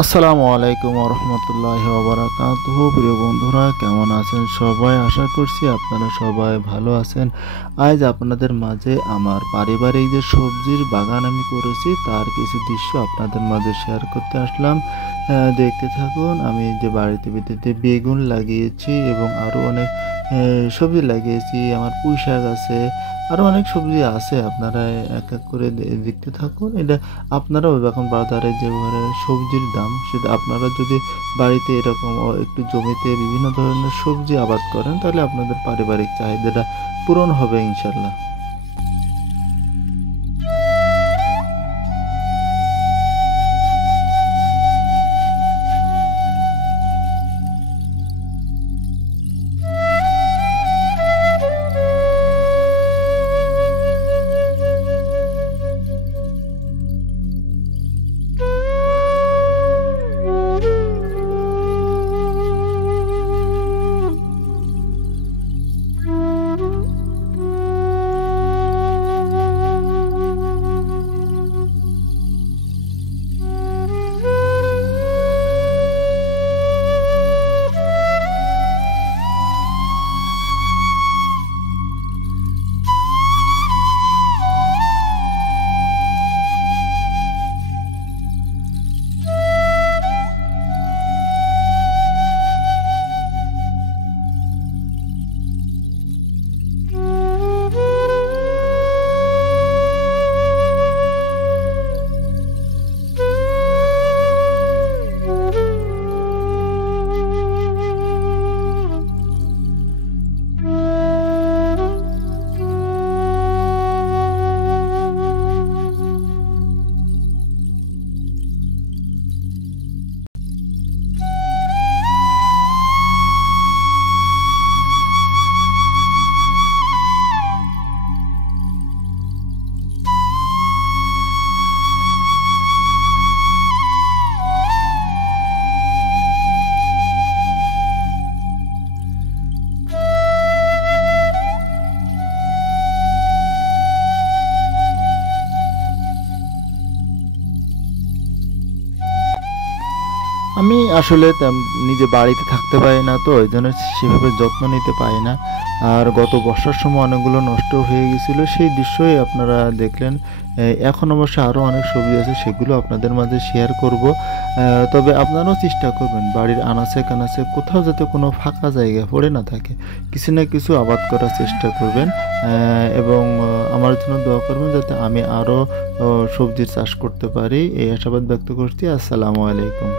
আসসালামু আলাইকুম রহমতুল্লাহি ওবারাকাতুহু। প্রিয় বন্ধুরা, কেমন আছেন সবাই? আশা করছি আপনারা সবাই ভালো আছেন। আজ আপনাদের মাঝে আমার পারিবারিক যে সবজির বাগান আমি করেছি তার কিছু দৃশ্য আপনাদের মাঝে শেয়ার করতে আসলাম। দেখতে থাকুন। আমি যে বাড়িতে ভিতরে বেগুন লাগিয়েছি এবং আরও অনেক সবজি লাগিয়েছি। আমার পুঁই শাক আছে, আরও অনেক সবজি আছে। আপনারা এক এক করে দেখতে থাকুন। এটা আপনারাও এখন বাজারে যে সবজির দাম, সেটা আপনারা যদি বাড়িতে এরকম একটু জমিতে বিভিন্ন ধরনের সবজি আবাদ করেন তাহলে আপনাদের পারিবারিক চাহিদাটা পূরণ হবে ইনশাল্লাহ। আমি আসলে নিজে বাড়িতে থাকতে পারি না, তো এই জন্য সেভাবে যত্ন নিতে পারি না। আর গত বর্ষার সময় অনেকগুলো নষ্ট হয়ে গেছিল, সেই দৃশ্যই আপনারা দেখলেন। এখন অবশ্য আরও অনেক সবজি আছে, সেগুলো আপনাদের মাঝে শেয়ার করব। তবে আপনারাও চেষ্টা করবেন বাড়ির আনাচে কানাচে কোথাও যাতে কোনো ফাঁকা জায়গা পড়ে না থাকে, কিছু না কিছু আবাদ করার চেষ্টা করবেন। এবং আমার জন্য দোয়া করবেন যাতে আমি আরও সবজির চাষ করতে পারি, এই আশাবাদ ব্যক্ত করছি। আসসালামু আলাইকুম।